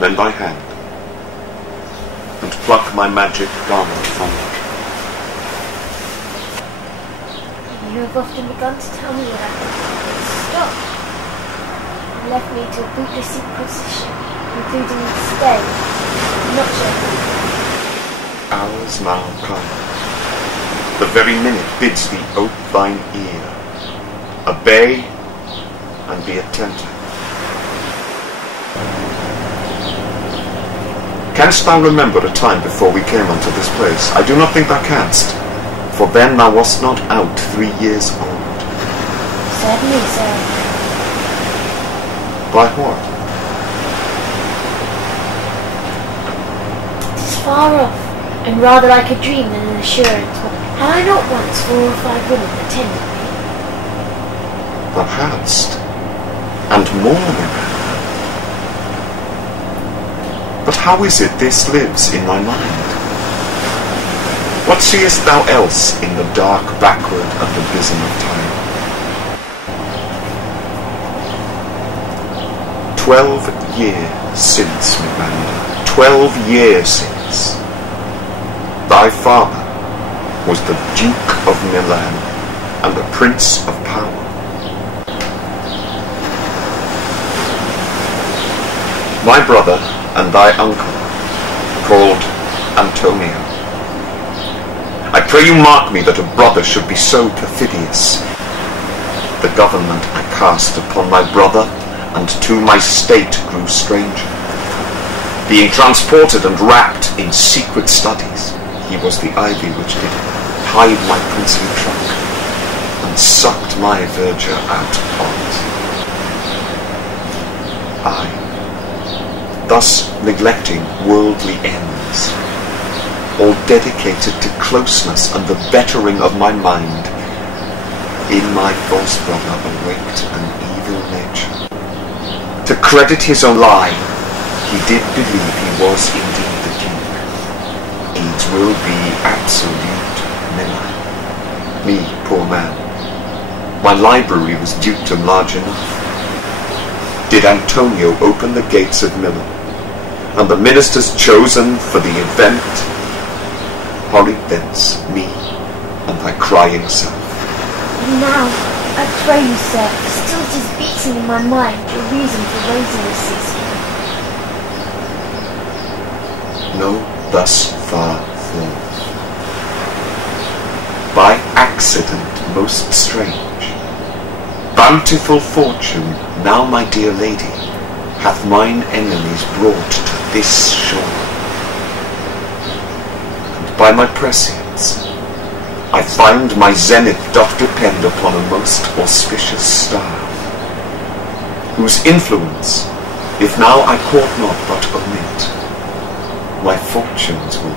lend thy hand, and pluck my magic garment from me. You have often begun to tell me that I have stop. You left me to a bootless inquisition, including the stay, not joking. Hours now come. The very minute bids thee ope thine ear. Obey and be attentive. Canst thou remember a time before we came unto this place? I do not think thou canst, for then thou wast not out 3 years old. Certainly, sir. By what? It is far off, and rather like a dream than an assurance. Had I not once 4 or 5 women attended me? Thou hadst, and more, Miranda. But how is it this lives in thy mind? What seest thou else in the dark backward of the bosom of time? 12 years since, Miranda, 12 years since, thy father was the Duke of Milan and the Prince of Power. My brother and thy uncle, called Antonio. I pray you mark me that a brother should be so perfidious. The government I cast upon my brother and to my state grew stranger. Being transported and wrapped in secret studies, he was the ivy which did hide my princely trunk and sucked my verdure out on't. I, thus neglecting worldly ends, all dedicated to closeness and the bettering of my mind, in my false brother awaked an evil nature. To credit his own lie, he did believe he was indeed the Duke. It will be absolute Milan. Me, poor man, my library was dukedom large enough. Did Antonio open the gates of Milan, and the ministers chosen for the event hurried thence me and thy crying self. And now, I pray you, sir, still it is beating in my mind your reason for raising this season. No, thus far forth. By accident most strange, bountiful fortune, now my dear lady, hath mine enemies brought to this shore. And by my prescience, I find my zenith doth depend upon a most auspicious star, whose influence, if now I court not but omit, my fortunes will